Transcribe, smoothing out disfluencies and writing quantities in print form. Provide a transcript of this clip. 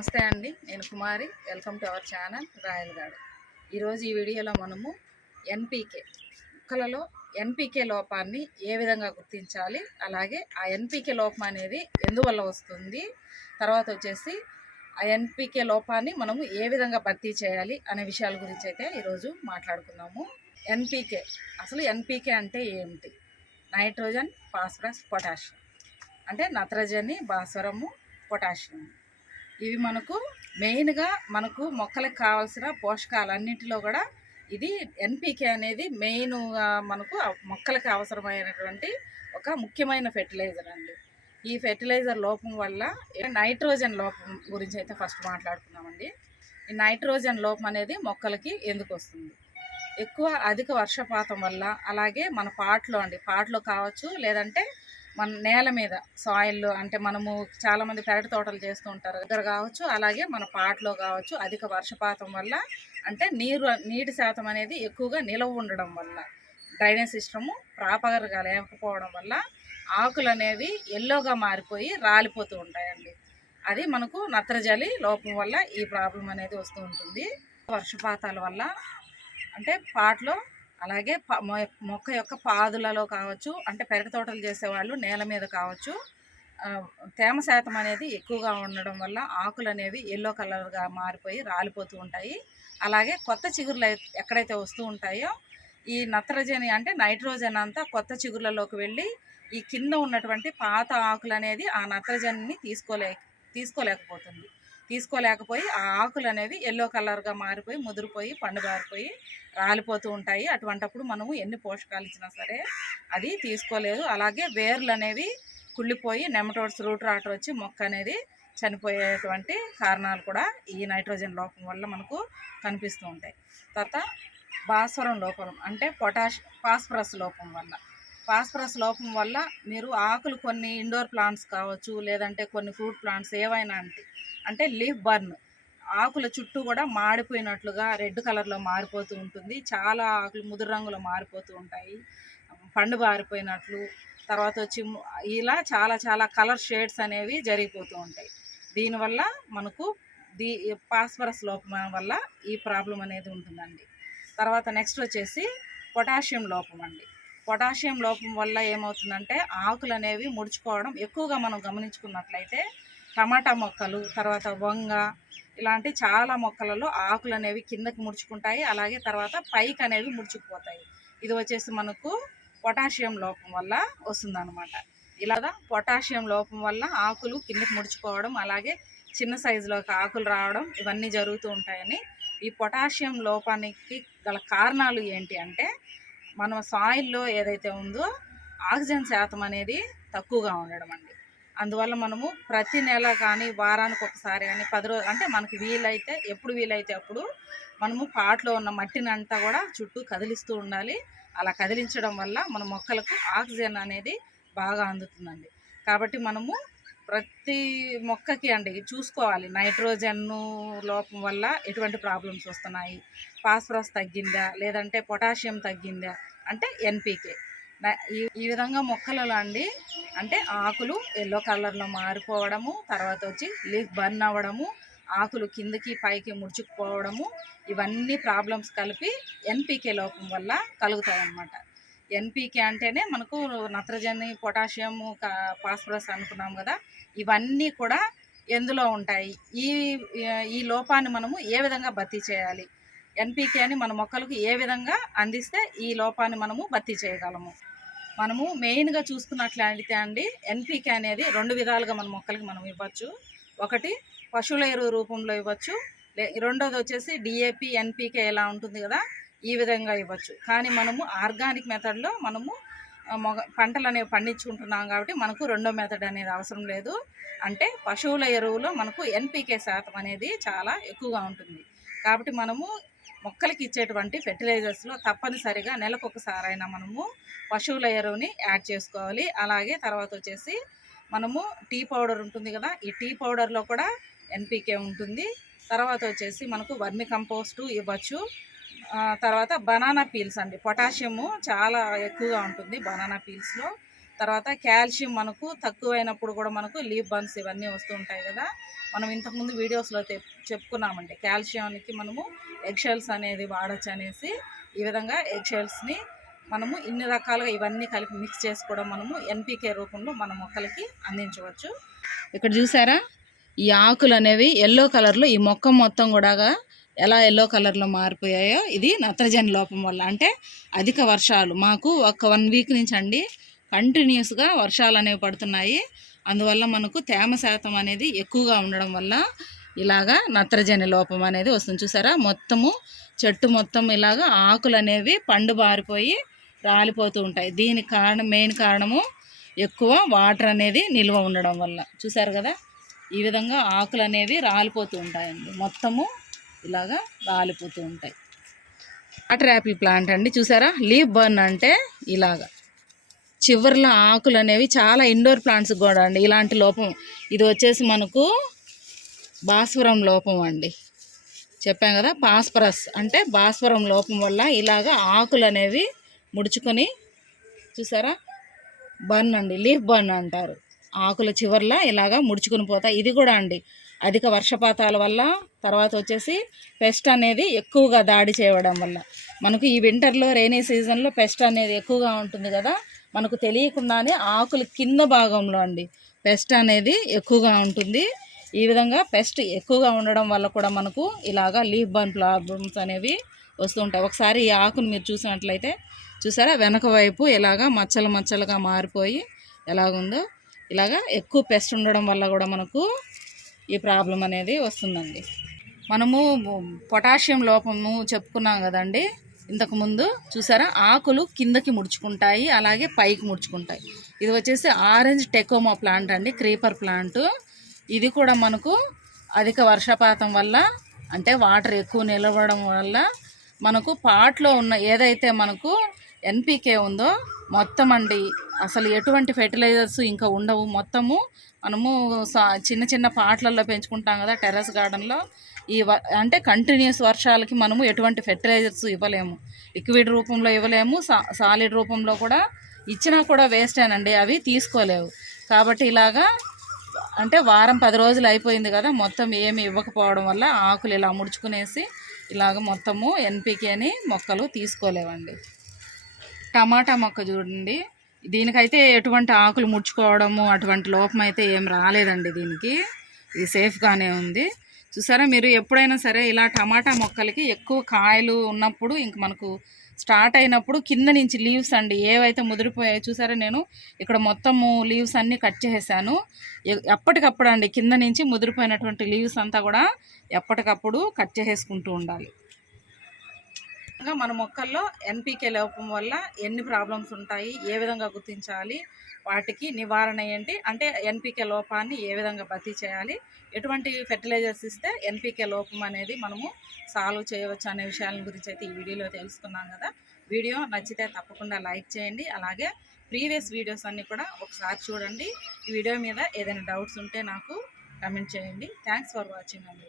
నమస్తే అండి, నేను Kumari. Welcome to our channel royal garden. ఈరోజు ఈ వీడియోలో మనము ఎన్పీకే మొక్కలలో ఎన్పీకే లోపాన్ని ఏ విధంగా గుర్తించాలి, అలాగే ఆ ఎన్పీకే లోపం అనేది ఎందువల్ల వస్తుంది, తర్వాత వచ్చేసి ఆ ఎన్పీకే లోపాన్ని మనము ఏ విధంగా భర్తీ చేయాలి అనే విషయాల గురించి అయితే ఈరోజు మాట్లాడుకుందాము. ఎన్పీకే, అసలు ఎన్పీకే అంటే ఏమిటి? Nitrogen, phosphorus, potassium. అంటే నత్రజని, భాస్వరము, పొటాషియం. ఇవి మనకు మెయిన్గా మొక్కలకు కావాల్సిన పోషకాలన్నింటిలో కూడా ఇది ఎన్పీకే అనేది మెయిన్గా మనకు మొక్కలకు అవసరమైనటువంటి ఒక ముఖ్యమైన ఫెర్టిలైజర్ అండి. ఈ ఫెర్టిలైజర్ లోపం వల్ల నైట్రోజన్ లోపం గురించి అయితే ఫస్ట్ మాట్లాడుకున్నామండి. ఈ నైట్రోజన్ లోపం అనేది మొక్కలకి ఎందుకు వస్తుంది? ఎక్కువ అధిక వర్షపాతం వల్ల, అలాగే మన పాట్లో కావచ్చు, లేదంటే మన నేల మీద సాయిల్లో, అంటే మనము చాలామంది పెరటి తోటలు చేస్తూ ఉంటారు దగ్గర కావచ్చు, అలాగే మన పాటలో కావచ్చు, అధిక వర్షపాతం వల్ల, అంటే నీటి శాతం అనేది ఎక్కువగా నిలవ ఉండడం వల్ల, డ్రైనేజ్ సిస్టము ప్రాపర్గా లేకపోవడం వల్ల ఆకులు అనేవి ఎల్లోగా మారిపోయి రాలిపోతూ ఉంటాయండి. అది మనకు నత్రజని లోపం వల్ల ఈ ప్రాబ్లం అనేది వస్తూ ఉంటుంది. వర్షపాతాల వల్ల, అంటే పాటలో, అలాగే మొక్క యొక్క పాదులలో కావచ్చు, అంటే పెరటి తోటలు చేసేవాళ్ళు నేల మీద కావచ్చు, తేమ శాతం అనేది ఎక్కువగా ఉండడం వల్ల ఆకులు అనేవి ఎల్లో కలర్గా మారిపోయి రాలిపోతూ ఉంటాయి. అలాగే కొత్త చిగురులు ఎక్కడైతే వస్తూ ఉంటాయో ఈ నత్రజని, అంటే నైట్రోజన్ అంతా కొత్త చిగుర్లలోకి వెళ్ళి ఈ కింద ఉన్నటువంటి పాత ఆకులు అనేది ఆ నత్రజనిని తీసుకోలేకపోయి ఆ ఆకులు అనేవి ఎల్లో కలర్గా మారిపోయి ముదిరిపోయి పండుబారిపోయి రాలిపోతూ ఉంటాయి. అటువంటప్పుడు మనము ఎన్ని పోషకాలు ఇచ్చినా సరే అది తీసుకోలేదు. అలాగే వేర్లు అనేవి కుళ్ళిపోయి నెమటోడ్స్, రూట్ రాట్ వచ్చి మొక్క అనేది చనిపోయేటువంటి కారణాలు కూడా ఈ నైట్రోజన్ లోపం వల్ల మనకు కనిపిస్తూ ఉంటాయి. తర్వాత భాస్వరం లోపం, అంటే ఫాస్ఫరస్ లోపం వల్ల మీరు ఆకులు కొన్ని ఇండోర్ ప్లాంట్స్ కావచ్చు, లేదంటే కొన్ని ఫ్రూట్ ప్లాంట్స్ ఏవైనా అంటే లీఫ్ బర్న్, ఆకుల చుట్టూ కూడా మాడిపోయినట్లుగా రెడ్ కలర్లో మారిపోతూ ఉంటుంది. చాలా ఆకులు ముదురు రంగులో మారిపోతూ ఉంటాయి, పండు బారిపోయినట్లు. తర్వాత వచ్చి ఇలా చాలా కలర్ షేడ్స్ అనేవి జరిగిపోతూ ఉంటాయి. దీనివల్ల మనకు ఫాస్ఫరస్ లోపం వల్ల ఈ ప్రాబ్లం అనేది ఉంటుందండి. తర్వాత నెక్స్ట్ వచ్చేసి పొటాషియం లోపం అండి. పొటాషియం లోపం వల్ల ఏమవుతుందంటే ఆకులు అనేవి ముడుచుకోవడం ఎక్కువగా మనం గమనించుకున్నట్లయితే టమాటా మొక్కలు, తర్వాత వంగ, ఇలాంటి చాలా మొక్కలలో ఆకులు అనేవి కిందకి ముడుచుకుంటాయి, అలాగే తర్వాత పైకి అనేవి ముడుచుకుపోతాయి. ఇది వచ్చేసి మనకు పొటాషియం లోపం వల్ల వస్తుందన్నమాట. ఇలాగా పొటాషియం లోపం వల్ల ఆకులు కిందకి ముడుచుకోవడం, అలాగే చిన్న సైజులోకి ఆకులు రావడం, ఇవన్నీ జరుగుతూ ఉంటాయని. ఈ పొటాషియం లోపానికి గల కారణాలు ఏంటి అంటే, మన సాయిల్లో ఏదైతే ఉందో ఆక్సిజన్ శాతం అనేది తక్కువగా ఉండడం అండి. అందువల్ల మనము ప్రతి నెల కానీ, వారానికి ఒకసారి కానీ, 10 రోజులు, అంటే మనకి ఎప్పుడు వీలైతే అప్పుడు మనము పాట్లో ఉన్న మట్టిని అంతా కూడా చుట్టూ కదిలిస్తూ ఉండాలి. అలా కదిలించడం వల్ల మన మొక్కలకు ఆక్సిజన్ అనేది బాగా అందుతుందండి. కాబట్టి మనము ప్రతి మొక్కకి చూసుకోవాలి, నైట్రోజన్ లోపం వల్ల ఎటువంటి ప్రాబ్లమ్స్ వస్తున్నాయి, ఫాస్ఫరస్ తగ్గిందా, లేదంటే పొటాషియం తగ్గిందా, అంటే ఎన్పీకే. ఈ విధంగా మొక్కలలో అంటే ఆకులు ఎల్లో కలర్లో మారిపోవడము, తర్వాత వచ్చి లీఫ్ బర్న్ అవ్వడము, ఆకులు కిందకి పైకి ముడుచుకుపోవడము, ఇవన్నీ ప్రాబ్లమ్స్ కలిపి ఎన్పీకే లోపం వల్ల కలుగుతాయి అన్నమాట. ఎన్పీకే అంటేనే మనకు నత్రజని, పొటాషియము, ఫాస్ఫరస్ అనుకున్నాం కదా, ఇవన్నీ కూడా ఎందులో ఉంటాయి. ఈ లోపాన్ని మనము ఏ విధంగా భర్తీ చేయాలి, ఎన్పీకేని మన మొక్కలకు ఏ విధంగా అందిస్తే ఈ లోపాన్ని మనము భర్తీ చేయగలము. మనము మెయిన్గా చూసుకున్నట్లయితే ఎన్పీకే అనేది 2 విధాలుగా మన మొక్కలకి మనం ఇవ్వచ్చు. ఒకటి పశువుల ఎరువు రూపంలో ఇవ్వచ్చు, రెండోది వచ్చేసి డిఏపి, ఎన్పీకే ఎలా ఉంటుంది కదా, ఈ విధంగా ఇవ్వచ్చు. కానీ మనము ఆర్గానిక్ మెథడ్లో మనము పంటలు అనేవి పండించుకుంటున్నాం కాబట్టి మనకు రెండో మెథడ్ అనేది అవసరం లేదు. అంటే పశువుల ఎరువులో మనకు ఎన్పీకే శాతం అనేది చాలా ఎక్కువగా ఉంటుంది. కాబట్టి మనము మొక్కలకి ఇచ్చేటువంటి ఫెర్టిలైజర్స్లో తప్పనిసరిగా నెలకొకసారైనా మనము పశువుల ఎరువుని యాడ్ చేసుకోవాలి. అలాగే తర్వాత వచ్చేసి మనము టీ పౌడర్ ఉంటుంది కదా, ఈ టీ పౌడర్లో కూడా ఎన్పీకే ఉంటుంది. తర్వాత వచ్చేసి మనకు వర్మి కంపోస్టు ఇవ్వచ్చు. తర్వాత బనానా పీల్స్ పొటాషియము చాలా ఎక్కువగా ఉంటుంది బనానా పీల్స్లో. తర్వాత కాల్షియం మనకు తక్కువైనప్పుడు కూడా మనకు లీఫ్ బర్న్స్ ఇవన్నీ వస్తూ ఉంటాయి కదా. మనం ఇంతకుముందు వీడియోస్లో చెప్పుకున్నామండి, కాల్షియానికి మనము ఎగ్షెల్స్ అనేది వాడచ్చు అనేసి. ఈ విధంగా ఎగ్షెల్స్ని మనము ఇన్ని రకాలుగా ఇవన్నీ కలిపి మిక్స్ చేసి కూడా మనము ఎన్పికే రూపంలో మన మొక్కలకి అందించవచ్చు. ఇక్కడ చూసారా, ఈ ఆకులు అనేవి ఎల్లో కలర్లో, ఈ మొక్క మొత్తం కూడా ఎలా ఎల్లో కలర్లో మారిపోయాయో, ఇది నత్రజని లోపం వల్ల. అంటే అధిక వర్షాలు మాకు ఒక 1 వీక్ నుంచి అండి కంటిన్యూస్గా వర్షాలు అనేవి పడుతున్నాయి. అందువల్ల మనకు తేమ శాతం అనేది ఎక్కువగా ఉండడం వల్ల ఇలాగా నత్రజని లోపం అనేది వస్తుంది. చూసారా, మొత్తము చెట్టు మొత్తం ఇలాగా ఆకులు అనేవి పండు బారిపోయి రాలిపోతూ ఉంటాయి. దీనికి మెయిన్ కారణము ఎక్కువ వాటర్ అనేది నిల్వ ఉండడం వల్ల. చూసారు కదా, ఈ విధంగా ఆకులు అనేవి రాలిపోతూ ఉంటాయండి, మొత్తము ఇలాగా రాలిపోతూ ఉంటాయి. వాటర్ యాపిల్ ప్లాంట్ అండి, చూసారా, లీఫ్ బర్న్ అంటే ఇలాగా చివర్లో ఆకులు అనేవి చాలా ఇండోర్ ప్లాంట్స్ కూడా అండి ఇలాంటి లోపం. ఇది వచ్చేసి మనకు భాస్వరం లోపం అండి, చెప్పాం కదా, పాస్పరస్ అంటే భాస్వరం లోపం వల్ల ఇలాగా ఆకులు అనేవి ముడుచుకొని, చూసారా, బర్న్ అండి, లీఫ్ బర్న్ అంటారు. ఆకుల చివర్లా ఇలాగా ముడుచుకుని పోతాయి. ఇది కూడా అండి అధిక వర్షపాతాల వల్ల, తర్వాత వచ్చేసి పెస్ట్ అనేది ఎక్కువగా దాడి చేయడం వల్ల. మనకు ఈ వింటర్లో రైనీ సీజన్లో పెస్ట్ అనేది ఎక్కువగా ఉంటుంది కదా, మనకు తెలియకుండానే ఆకుల కింద భాగంలో అండి పెస్ట్ అనేది ఎక్కువగా ఉంటుంది. ఈ విధంగా పెస్ట్ ఎక్కువగా ఉండడం వల్ల కూడా మనకు ఇలాగా లీఫ్ బర్న్ ప్రాబ్లమ్స్ అనేవి వస్తూ ఉంటాయి. ఒకసారి ఈ ఆకును మీరు చూసినట్లయితే, చూసారా, వెనక వైపు ఇలాగా మచ్చలు మచ్చలుగా మారిపోయి ఎలాగుందో, ఇలాగా ఎక్కువ పెస్ట్ ఉండడం వల్ల కూడా మనకు ఈ ప్రాబ్లం అనేది వస్తుందండి. మనము పొటాషియం లోపము చెప్పుకున్నాం కదండి ఇంతకుముందు. చూసారా, ఆకులు కిందకి ముడుచుకుంటాయి, అలాగే పైకి ముడుచుకుంటాయి. ఇది వచ్చేసి ఆరెంజ్ టెకోమా ప్లాంట్ అండి, క్రీపర్ ప్లాంట్. ఇది కూడా మనకు అధిక వర్షపాతం వల్ల, అంటే వాటర్ ఎక్కువ నిలవడం వల్ల మనకు పాట్లో ఉన్న ఏదైతే మనకు ఎన్పికే ఉందో మొత్తం అండి అసలు ఎటువంటి ఫెర్టిలైజర్స్ ఇంకా ఉండవు. మొత్తము మనము చిన్న చిన్న పాట్లలో పెంచుకుంటాం కదా టెర్రస్ గార్డెన్లో. అంటే కంటిన్యూస్ వర్షాలకి మనము ఎటువంటి ఫెర్టిలైజర్స్ ఇవ్వలేము, లిక్విడ్ రూపంలో ఇవ్వలేము, సాలిడ్ రూపంలో కూడా ఇచ్చినా కూడా వేస్టేనండి, అవి తీసుకోలేవు. కాబట్టి ఇలాగా అంటే వారం 10 రోజులు అయిపోయింది కదా, మొత్తం ఏమి ఇవ్వకపోవడం వల్ల ఆకులు ఇలా ముడుచుకునేసి ఇలాగ మొత్తము ఎన్పికేని మొక్కలు తీసుకోలేవండి. టమాటా మొక్క చూడండి, దీనికైతే ఎటువంటి ఆకులు ముడుచుకోవడము అటువంటి లోపం అయితే ఏం రాలేదండి, దీనికి ఇది సేఫ్గానే ఉంది. చూసారా, మీరు ఎప్పుడైనా సరే ఇలా టమాటా మొక్కలకి ఎక్కువ కాయలు ఉన్నప్పుడు ఇంక మనకు స్టార్ట్ అయినప్పుడు కింద నుంచి లీవ్స్ అండి ఏవైతే ముదిరిపోయాయి, చూసారా, నేను ఇక్కడ మొత్తము లీవ్స్ అన్నీ కట్ చేసేసాను. ఎప్పటికప్పుడు అండి కింద నుంచి ముదిరిపోయినటువంటి లీవ్స్ అంతా కూడా ఎప్పటికప్పుడు కట్ చేసేసుకుంటూ ఉండాలి. మన మొక్కల్లో ఎన్పికే లోపం వల్ల ఎన్ని ప్రాబ్లమ్స్ ఉంటాయి, ఏ విధంగా గుర్తించాలి, వాటికి నివారణ ఏంటి, అంటే ఎన్పికే లోపాన్ని ఏ విధంగా భర్తీ చేయాలి, ఎటువంటి ఫెర్టిలైజర్స్ ఇస్తే ఎన్పికే లోపం అనేది మనము సాల్వ్ చేయవచ్చు అనే విషయాల గురించి అయితే ఈ వీడియోలో తెలుసుకున్నాం కదా. వీడియో నచ్చితే తప్పకుండా లైక్ చేయండి, అలాగే ప్రీవియస్ వీడియోస్ అన్నీ కూడా ఒకసారి చూడండి. ఈ వీడియో మీద ఏదైనా డౌట్స్ ఉంటే నాకు కమెంట్ చేయండి. థ్యాంక్స్ ఫర్ వాచింగ్ అండి.